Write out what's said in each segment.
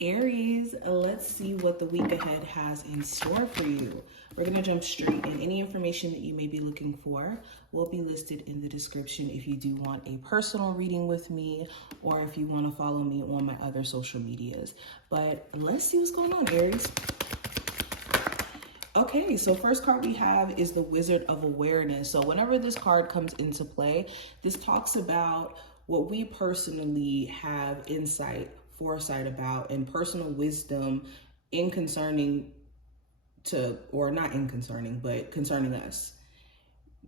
Aries, let's see what the week ahead has in store for you. We're going to jump straight in. Any information that you may be looking for will be listed in the description if you do want a personal reading with me or if you want to follow me on my other social medias. But let's see what's going on, Aries. Okay, so first card we have is the Wizard of Awareness. So whenever this card comes into play, this talks about what we personally have foresight about, and personal wisdom in concerning concerning us.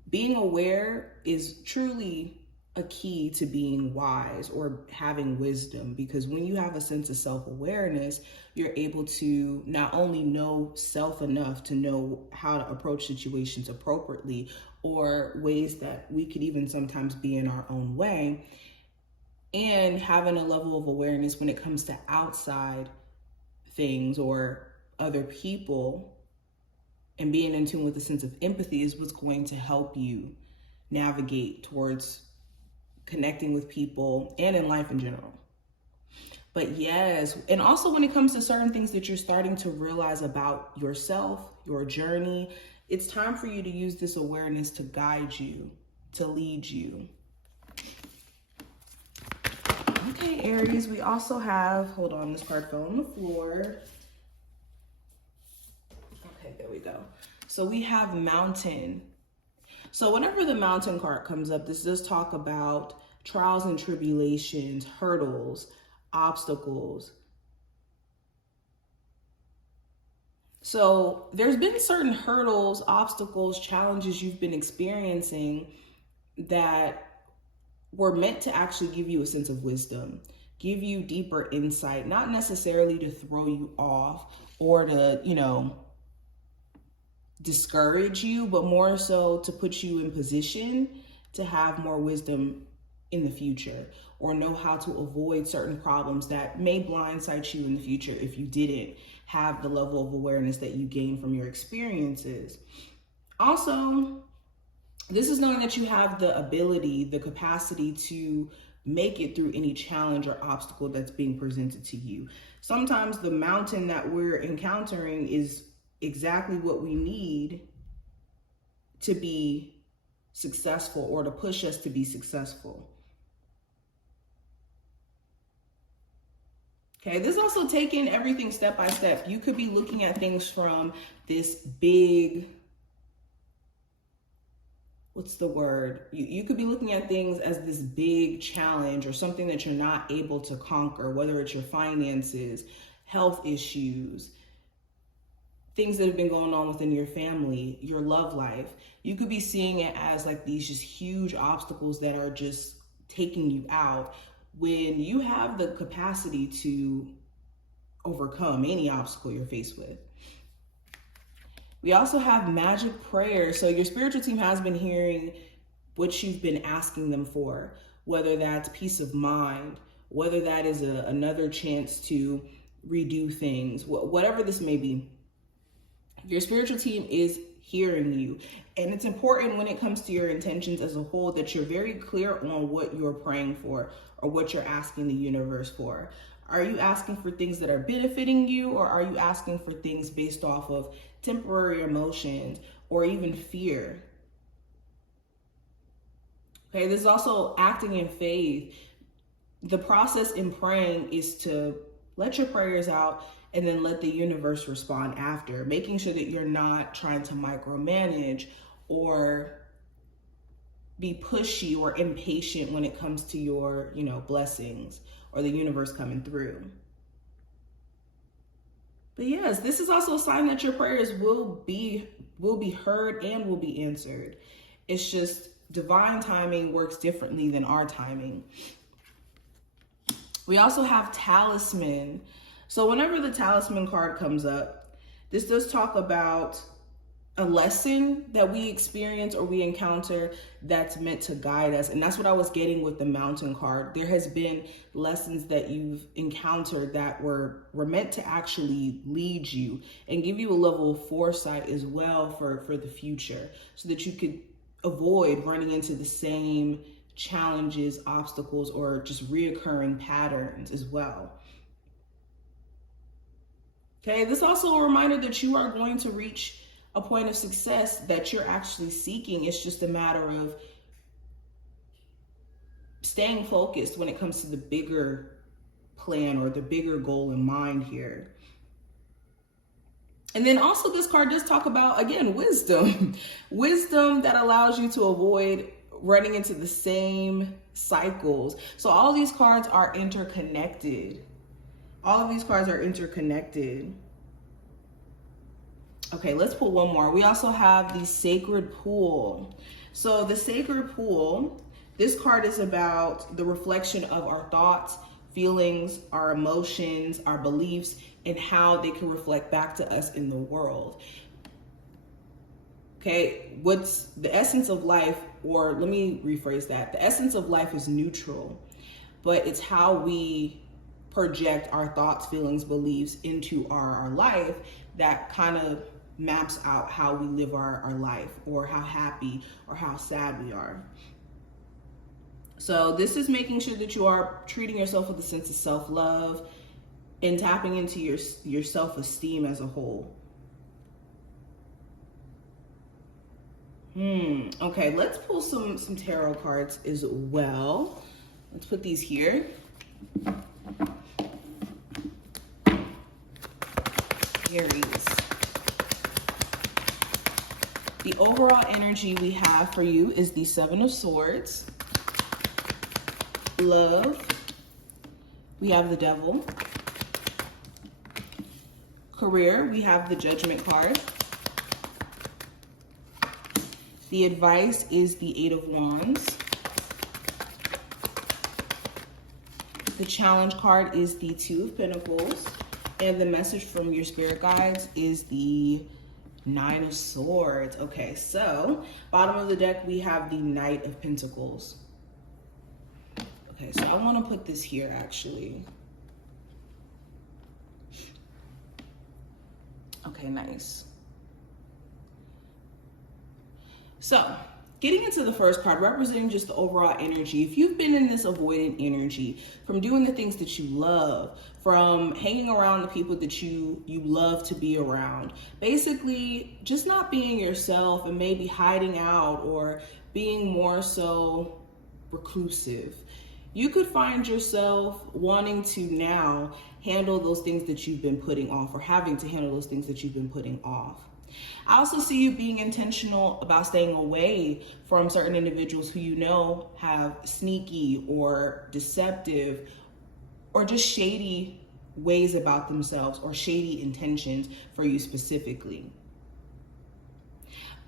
Being aware is truly a key to being wise or having wisdom, because when you have a sense of self-awareness, you're able to not only know self enough to know how to approach situations appropriately, or ways that we could even sometimes be in our own way, and having a level of awareness when it comes to outside things or other people, and being in tune with a sense of empathy is what's going to help you navigate towards connecting with people and in life in general. But yes, and also when it comes to certain things that you're starting to realize about yourself, your journey, it's time for you to use this awareness to guide you, to lead you. Okay, Aries, we also have, hold on, this card fell on the floor. Okay, there we go. So we have Mountain. So whenever the Mountain card comes up, this does talk about trials and tribulations, hurdles, obstacles. So there's been certain hurdles, obstacles, challenges you've been experiencing that were meant to actually give you a sense of wisdom, give you deeper insight, not necessarily to throw you off or to, discourage you, but more so to put you in position to have more wisdom in the future, or know how to avoid certain problems that may blindside you in the future if you didn't have the level of awareness that you gain from your experiences. Also, this is knowing that you have the ability, the capacity to make it through any challenge or obstacle that's being presented to you. Sometimes the mountain that we're encountering is exactly what we need to be successful, or to push us to be successful. Okay, this is also taking everything step by step. You could be looking at things from this big, you could be looking at things as this big challenge or something that you're not able to conquer, whether it's your finances, health issues, things that have been going on within your family, your love life. You could be seeing it as like these just huge obstacles that are just taking you out, when you have the capacity to overcome any obstacle you're faced with. We also have Magic Prayer. So your spiritual team has been hearing what you've been asking them for, whether that's peace of mind, whether that is another chance to redo things, whatever this may be. Your spiritual team is hearing you. And it's important when it comes to your intentions as a whole that you're very clear on what you're praying for or what you're asking the universe for. Are you asking for things that are benefiting you, or are you asking for things based off of temporary emotions or even fear? Okay, this is also acting in faith. The process in praying is to let your prayers out and then let the universe respond after, making sure that you're not trying to micromanage or be pushy or impatient when it comes to your, blessings or the universe coming through. But yes, this is also a sign that your prayers will be heard and will be answered. It's just divine timing works differently than our timing. We also have Talisman. So whenever the Talisman card comes up, this does talk about a lesson that we experience or we encounter that's meant to guide us. And that's what I was getting with the Mountain card. There has been lessons that you've encountered that were meant to actually lead you and give you a level of foresight as well for the future, so that you could avoid running into the same challenges, obstacles, or just reoccurring patterns as well. Okay, this is also a reminder that you are going to reach a point of success that you're actually seeking. It's just a matter of staying focused when it comes to the bigger plan or the bigger goal in mind here. And then also this card does talk about, again, wisdom. Wisdom that allows you to avoid running into the same cycles. So all of these cards are interconnected. All of these cards are interconnected. Okay, let's pull one more. We also have the Sacred Pool. So the Sacred Pool, this card is about the reflection of our thoughts, feelings, our emotions, our beliefs, and how they can reflect back to us in the world. Okay, what's the essence of life, or let me rephrase that. The essence of life is neutral, but it's how we project our thoughts, feelings, beliefs into our life that kind of maps out how we live our life, or how happy or how sad we are. So this is making sure that you are treating yourself with a sense of self-love and tapping into your self-esteem as a whole. Okay, let's pull some tarot cards as well. Let's put these here. Aries. The overall energy we have for you is the Seven of Swords. Love. We have the Devil. Career, we have the Judgment card. The advice is the Eight of Wands. The challenge card is the Two of Pentacles. And the message from your spirit guides is the Nine of Swords. Okay, so bottom of the deck, we have the Knight of Pentacles. Okay, so I want to put this here actually. Okay, nice. So, getting into the first card, representing just the overall energy. If you've been in this avoidant energy, from doing the things that you love, from hanging around the people that you love to be around, basically just not being yourself and maybe hiding out or being more so reclusive, you could find yourself wanting to now handle those things that you've been putting off, or having to handle those things that you've been putting off. I also see you being intentional about staying away from certain individuals who you know have sneaky or deceptive or just shady ways about themselves, or shady intentions for you specifically.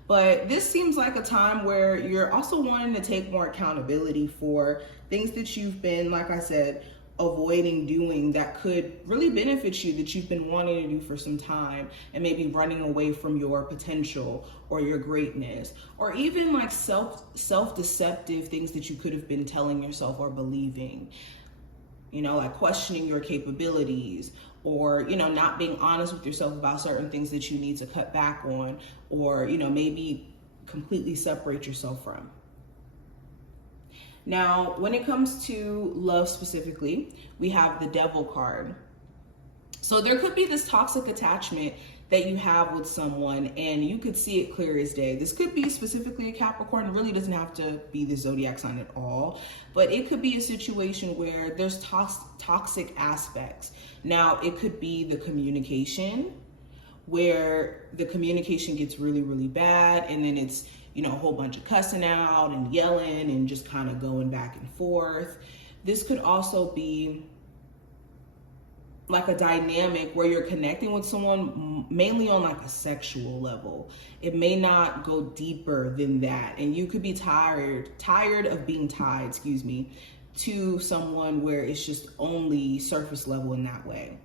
But this seems like a time where you're also wanting to take more accountability for things that you've been, like I said, avoiding doing that could really benefit you, that you've been wanting to do for some time, and maybe running away from your potential or your greatness, or even like self-deceptive things that you could have been telling yourself or believing, you know, like questioning your capabilities, or, you know, not being honest with yourself about certain things that you need to cut back on, or, you know, maybe completely separate yourself from. Now, when it comes to love specifically, we have the Devil card. So there could be this toxic attachment that you have with someone, and you could see it clear as day. This could be specifically a Capricorn. It really doesn't have to be the zodiac sign at all, but it could be a situation where there's toxic aspects. Now, it could be the communication, where the communication gets really, really bad, and then it's, you know, a whole bunch of cussing out and yelling and just kind of going back and forth. This could also be like a dynamic where you're connecting with someone mainly on like a sexual level. It may not go deeper than that, and you could be tired of being tied, to someone where it's just only surface level in that way.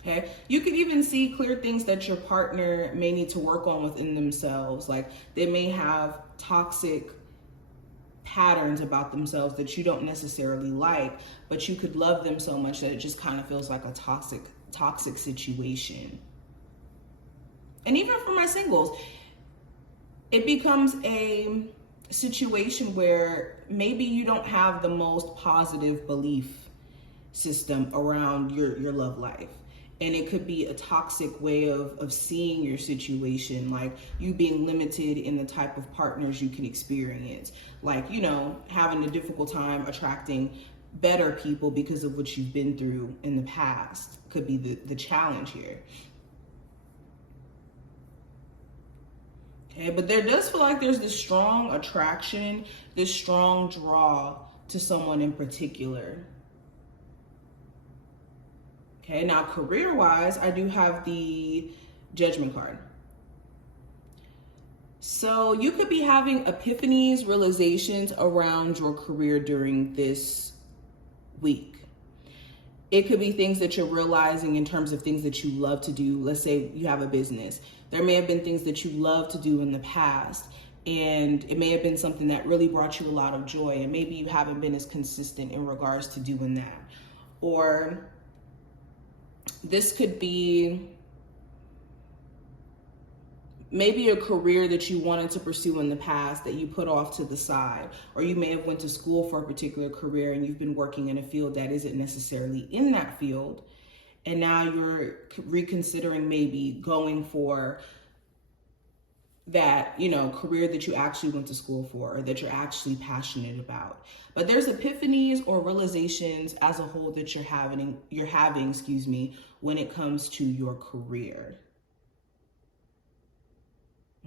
Okay, you could even see clear things that your partner may need to work on within themselves. Like they may have toxic patterns about themselves that you don't necessarily like, but you could love them so much that it just kind of feels like a toxic situation. And even for my singles, it becomes a situation where maybe you don't have the most positive belief system around your love life. And it could be a toxic way of seeing your situation, like you being limited in the type of partners you can experience, like, you know, having a difficult time attracting better people because of what you've been through in the past could be the challenge here. Okay, but there does feel like there's this strong attraction, this strong draw to someone in particular. Okay, now career-wise, I do have the Judgment card. So you could be having epiphanies, realizations around your career during this week. It could be things that you're realizing in terms of things that you love to do. Let's say you have a business. There may have been things that you love to do in the past, and it may have been something that really brought you a lot of joy, and maybe you haven't been as consistent in regards to doing that. Or this could be maybe a career that you wanted to pursue in the past that you put off to the side, or you may have went to school for a particular career and you've been working in a field that isn't necessarily in that field, and now you're reconsidering maybe going for that, you know, career that you actually went to school for, or that you're actually passionate about. But there's epiphanies or realizations as a whole that you're having, when it comes to your career.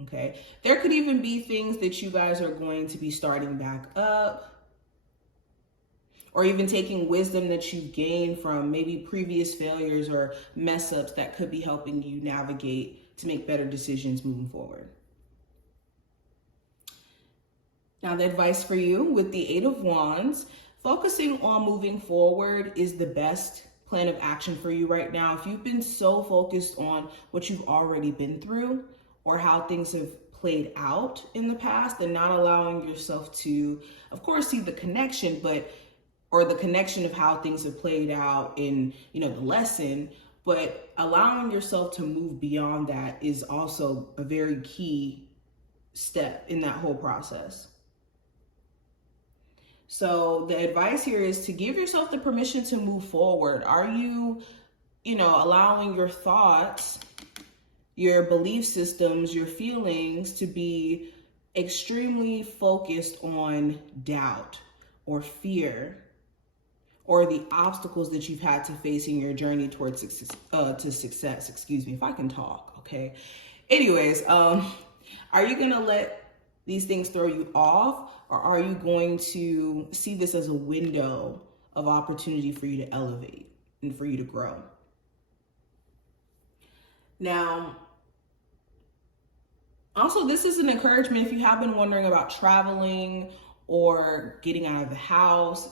Okay, there could even be things that you guys are going to be starting back up, or even taking wisdom that you gained from maybe previous failures or mess ups that could be helping you navigate to make better decisions moving forward. Now, the advice for you with the Eight of Wands, focusing on moving forward is the best plan of action for you right now. If you've been so focused on what you've already been through, or how things have played out in the past, and not allowing yourself to, of course, see the connection, or the connection of how things have played out in, you know, the lesson, but allowing yourself to move beyond that is also a very key step in that whole process. So the advice here is to give yourself the permission to move forward. Are you, allowing your thoughts, your belief systems, your feelings to be extremely focused on doubt or fear, or the obstacles that you've had to face in your journey towards success, excuse me, if I can talk, okay? Anyways, are you gonna let these things throw you off, or are you going to see this as a window of opportunity for you to elevate and for you to grow? Now, also, this is an encouragement if you have been wondering about traveling or getting out of the house,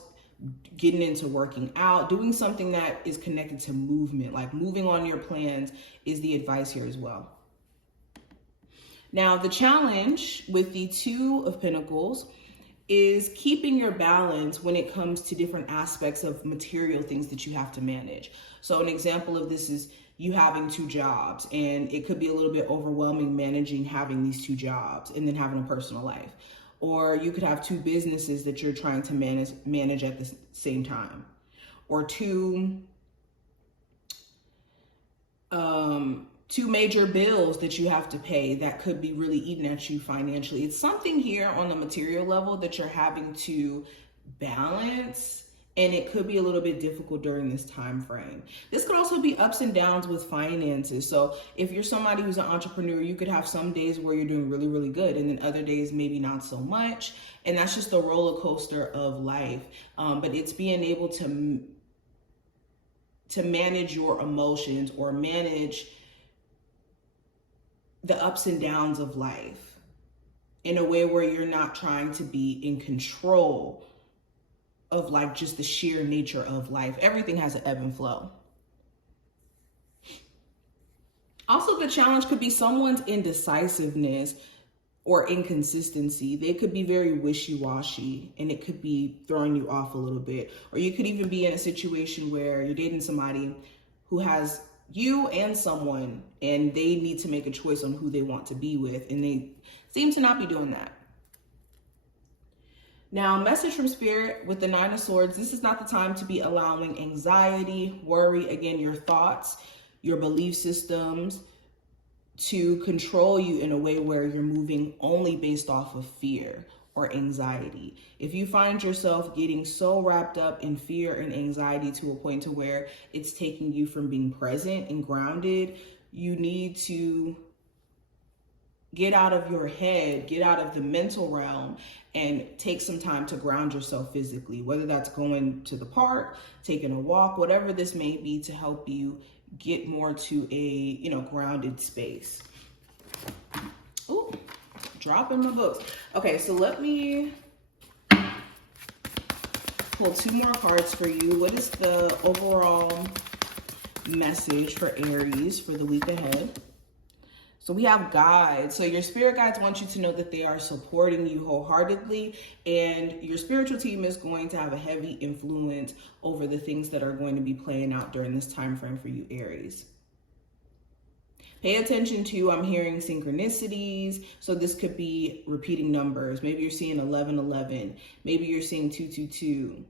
getting into working out, doing something that is connected to movement, like moving on your plans is the advice here as well. Now, the challenge with the Two of Pentacles is keeping your balance when it comes to different aspects of material things that you have to manage. So an example of this is you having two jobs, and it could be a little bit overwhelming managing having these two jobs and then having a personal life. Or you could have two businesses that you're trying to manage at the same time. Or two major bills that you have to pay that could be really eating at you financially. It's something here on the material level that you're having to balance, and it could be a little bit difficult during this time frame. This could also be ups and downs with finances. So if you're somebody who's an entrepreneur, you could have some days where you're doing really, really good, and then other days maybe not so much. And that's just the roller coaster of life. But it's being able to manage your emotions, or manage the ups and downs of life in a way where you're not trying to be in control of like just the sheer nature of life. Everything has an ebb and flow. Also, the challenge could be someone's indecisiveness or inconsistency. They could be very wishy-washy, and it could be throwing you off a little bit. Or you could even be in a situation where you're dating somebody who has you and someone, and they need to make a choice on who they want to be with, and they seem to not be doing that. Now, message from Spirit with the Nine of Swords. This is not the time to be allowing anxiety, worry, again, your thoughts, your belief systems to control you in a way where you're moving only based off of fear or anxiety. If you find yourself getting so wrapped up in fear and anxiety to a point to where it's taking you from being present and grounded, you need to get out of your head, get out of the mental realm, and take some time to ground yourself physically, whether that's going to the park, taking a walk, whatever this may be, to help you get more to a, grounded space. Ooh, dropping my books. Okay, so let me pull 2 more cards for you. What is the overall message for Aries for the week ahead? So we have guides. So your spirit guides want you to know that they are supporting you wholeheartedly, and your spiritual team is going to have a heavy influence over the things that are going to be playing out during this time frame for you, Aries. Pay attention to, I'm hearing synchronicities. So this could be repeating numbers. Maybe you're seeing 1111. Maybe you're seeing 222.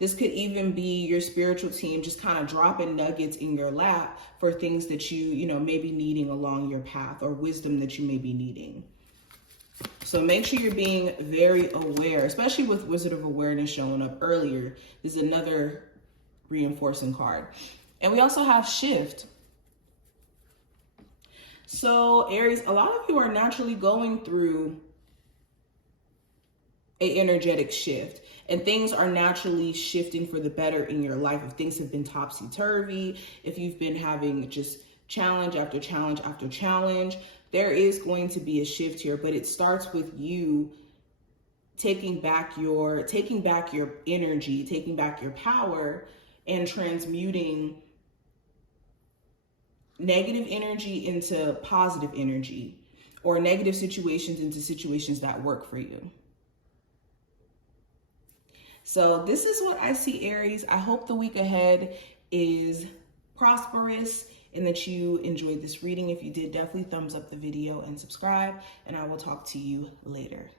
This could even be your spiritual team just kind of dropping nuggets in your lap for things that you may be needing along your path, or wisdom that you may be needing. So make sure you're being very aware, especially with Wizard of Awareness showing up earlier. This is another reinforcing card. And we also have shift. So Aries, a lot of you are naturally going through an energetic shift, and things are naturally shifting for the better in your life. If things have been topsy-turvy, if you've been having just challenge after challenge after challenge, there is going to be a shift here, but it starts with you taking back your energy, taking back your power, and transmuting negative energy into positive energy, or negative situations into situations that work for you. So this is what I see, Aries. I hope the week ahead is prosperous and that you enjoyed this reading. If you did, definitely thumbs up the video and subscribe, and I will talk to you later.